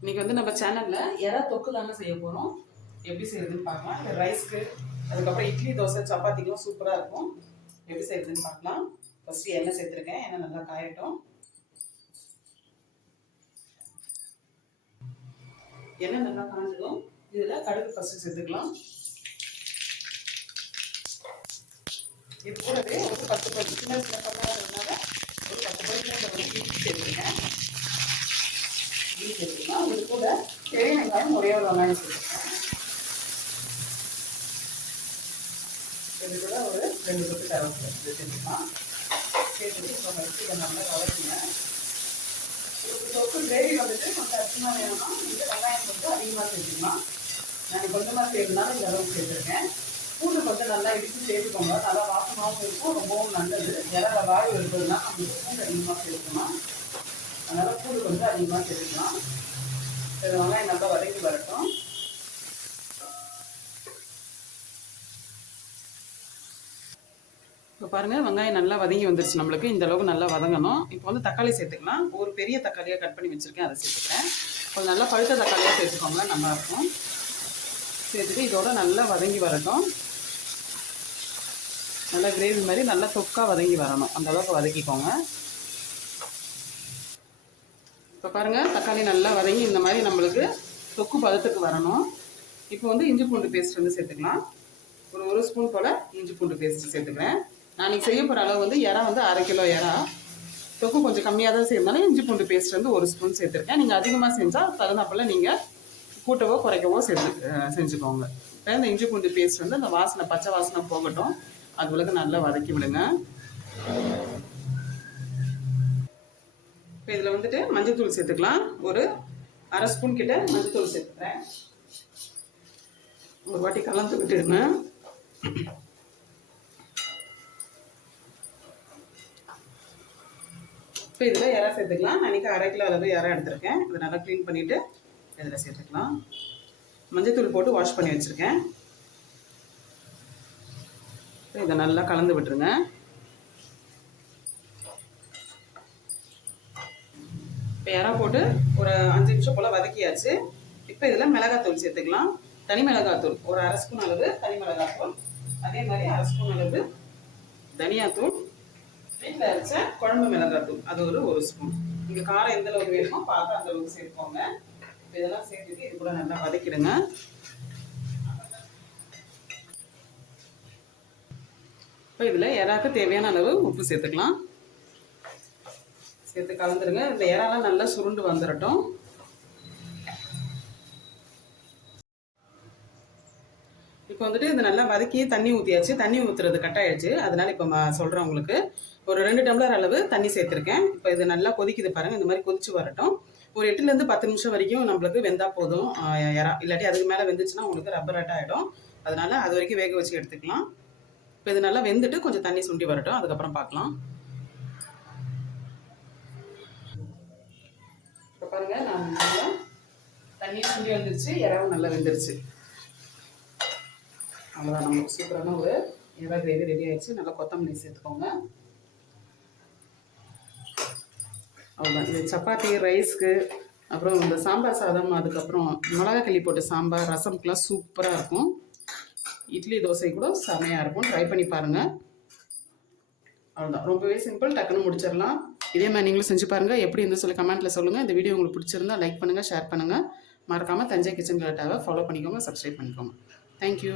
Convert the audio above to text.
இன்னைக்கு வந்து நம்ம சேனல்ல எறா தொக்கு தாங்க செய்ய போறோம். எப்படி செய்யறதுன்னு பார்க்கலாம். இந்த ரைஸ்க்கு அதுக்கப்புறம் இட்லி தோசை சப்பாத்திக்கும் சூப்பராக இருக்கும். எப்படி செய்யறதுன்னு பார்க்கலாம். ஃபர்ஸ்ட் எண்ணெய் சேர்த்துருக்கேன். எண்ணெய் நல்லா காயட்டும். எண்ணெய் நல்லா காஞ்சதும் இதில் கடுகு ஃபர்ஸ்ட் சேர்த்துக்கலாம். இது கூடவே ஒரு பத்து பத்து சின்ன சின்ன பல்லாகிறதுனால ஒரு பத்து பத்து வந்து இட்லி சேர்த்துருக்கேன். சேர்த்துக்கலாம் அது கூட பெரிய வெங்காயம் ஒரே ஒரு வெங்காயம் சேர்த்துருக்கேன் இது கூட ஒரு ரெண்டு கொத்து கருவேப்பிலை சேர்த்துக்கலாம் சேர்த்துட்டு இப்போ வச்சு இதை நல்லா வளர்க்குங்க இதுக்கு தொக்கு கிரேவி வந்துட்டு கொஞ்சம் அதிகமாக வேணும்னா இந்த வெங்காயம் கொஞ்சம் அதிகமாக சேர்த்துக்கலாம். நான் கொஞ்சமாக சேர்த்துனால இந்த அளவுக்கு சேர்த்துருக்கேன். பூண்டு கொஞ்சம் நல்லா இடித்து சேர்த்துக்கோங்க. நல்லா வாசமாகவும் இருக்கும். ரொம்பவும் நல்லது. இறந்த வாயு இருக்கிறதுனா நம்மளுக்கு பூண்டு அதிகமாக சேர்த்துக்கலாம். அதனால் பூண்டு கொஞ்சம் அதிகமாக சேர்த்துக்கலாம் சரி வெங்காயம் நல்லா வதக்கி வரட்டும். இப்போ பாருங்கள் வெங்காயம் நல்லா வதங்கி வந்துருச்சு நம்மளுக்கு. இந்த அளவுக்கு நல்லா வதங்கணும். இப்போ வந்து தக்காளி சேர்த்துக்கலாம். ஒரு பெரிய தக்காளியாக கட் பண்ணி வச்சுருக்கேன் அதை சேர்த்துக்கிறேன். கொஞ்சம் நல்லா பழுத்த தக்காளியாக சேர்த்துக்கோங்க நல்லாயிருக்கும் சேர்த்துட்டு இதோட நல்லா வதங்கி வரட்டும். நல்லா கிரேவி மாதிரி நல்லா தொக்காக வதங்கி வரணும். அந்த அளவுக்கு வதக்கிக்கோங்க. இப்போ பாருங்கள் தக்காளி நல்லா வதங்கி இந்த மாதிரி நம்மளுக்கு தொக்கு பதத்துக்கு வரணும். இப்போ வந்து இஞ்சி பூண்டு பேஸ்ட் வந்து சேர்த்துக்கலாம். ஒரு ஒரு ஸ்பூன் போல் இஞ்சி பூண்டு பேஸ்ட் சேர்த்துக்கிறேன். நான் இன்னைக்கு செய்ய போகிற அளவு வந்து இறா வந்து அரை கிலோ இறா தொக்கு கொஞ்சம் கம்மியாக தான் சேர்ந்தாலும் இஞ்சி பூண்டு பேஸ்ட் வந்து ஒரு ஸ்பூன் சேர்த்துருக்கேன். நீங்கள் அதிகமாக செஞ்சால் தகுந்தாப்பில் நீங்கள் கூட்டவோ குறைக்கவோ செஞ்சு செஞ்சுக்கோங்க. இப்போ இந்த இஞ்சி பூண்டு பேஸ்ட் வந்து அந்த வாசனை பச்சை வாசனை போகட்டும். அது நல்லா வதக்கி விடுங்க. இப்போ இதில் வந்துட்டு மஞ்சள்தூள் சேர்த்துக்கலாம். ஒரு அரை ஸ்பூன் கிட்ட மஞ்சள்தூள் சேர்த்துக்கிறேன். ஒரு வாட்டி கலந்து இருந்தேன் இப்போ இதில் இறா சேர்த்துக்கலாம். நான் அரை கிலோ அளவு இறா எடுத்திருக்கேன். இதை நல்லா க்ளீன் பண்ணிவிட்டு இதில் சேர்த்துக்கலாம். மஞ்சத்தூள் போட்டு வாஷ் பண்ணி வச்சுருக்கேன். இதை நல்லா கலந்து விட்டுருங்க. இப்போ இறா போட்டு ஒரு அஞ்சு நிமிஷம் போல் வதக்கியாச்சு. இப்போ இதில் மிளகாத்தூள் சேர்த்துக்கலாம். தனி மிளகாத்தூள் ஒரு அரை ஸ்பூன் அளவு தனி மிளகாத்தூள் அதே மாதிரி அரை ஸ்பூன் அளவு தனியாத்தூள் வீட்டில் அரைச்ச குழம்பு மிளகாத்தூள். அது ஒரு ஒரு ஸ்பூன். இங்கே காரம் எந்த அளவுக்கு வேணுமோ பார்த்து அந்த அளவுக்கு சேர்த்துக்கோங்க. இப்போ இதெல்லாம் சேர்த்துட்டு இது கூட நல்லா வதக்கிடுங்க. இப்போ இதில் இறாக்கு தேவையான அளவு உப்பு சேர்த்துக்கலாம். சேர்த்து கலந்துருங்க. இந்த இறாலாம் நல்லா சுருண்டு வந்துடட்டும் இப்போ வந்துட்டு இது நல்லா வதக்கி தண்ணி ஊற்றியாச்சு தண்ணி ஊற்றுறது கட் ஆயிடுச்சு அதனால இப்போ சொல்கிறேன் உங்களுக்கு. ஒரு ரெண்டு டம்ளர் அளவு தண்ணி சேர்த்துருக்கேன். இப்போ இது நல்லா கொதிக்குது பாருங்கள் இந்த மாதிரி கொதிச்சு வரட்டும். ஒரு எட்டுலேருந்து பத்து நிமிஷம் வரைக்கும் நம்மளுக்கு வெந்தா போதும். இறா இல்லாட்டி அதுக்கு மேலே வெந்துச்சுன்னா உங்களுக்கு ரப்பர் ஆட்டம் ஆகிடும் அதனால அது வரைக்கும் வேக வச்சு எடுத்துக்கலாம். இப்போ இது நல்லா வெந்துட்டு கொஞ்சம் தண்ணி சுண்டி வரட்டும். அதுக்கப்புறம் பார்க்கலாம். பாருங்கள் பாருங்க நான் நல்லா தண்ணி சுண்டி வந்துருச்சு இறவும் நல்லா வெந்துருச்சு. அவ்வளோதான் நமக்கு சூப்பரான ஒரு இறா கிரேவி ரெடி ஆயிடுச்சு. நல்லா கொத்தமல்லி சேர்த்துக்கோங்க. அவ்வளோதான் இது சப்பாத்தி ரைஸ்க்கு அப்புறம் இந்த சாம்பார் சாதம் அதுக்கப்புறம் மிளகா கிள்ளி போட்டு சாம்பார் ரசம்க்குலாம் சூப்பராக இருக்கும். இட்லி தோசை கூட செமையாக இருக்கும். ட்ரை பண்ணி பாருங்கள் அவ்வளோதான் ரொம்பவே சிம்பிள் டக்குன்னு முடிச்சிடலாம். இதே மாதிரி நீங்களும் செஞ்சு பாருங்கள் எப்படி இருந்து சொல்லி கமெண்ட்டில் சொல்லுங்கள் இந்த வீடியோ உங்களுக்கு பிடிச்சிருந்தா லைக் பண்ணுங்கள் ஷேர் பண்ணுங்கள் மறக்காமல் தஞ்சை கிச்சன் கலட்டாவை ஃபாலோ பண்ணிக்கோங்க சப்ஸ்கிரைப் பண்ணிக்கோங்க. Thank you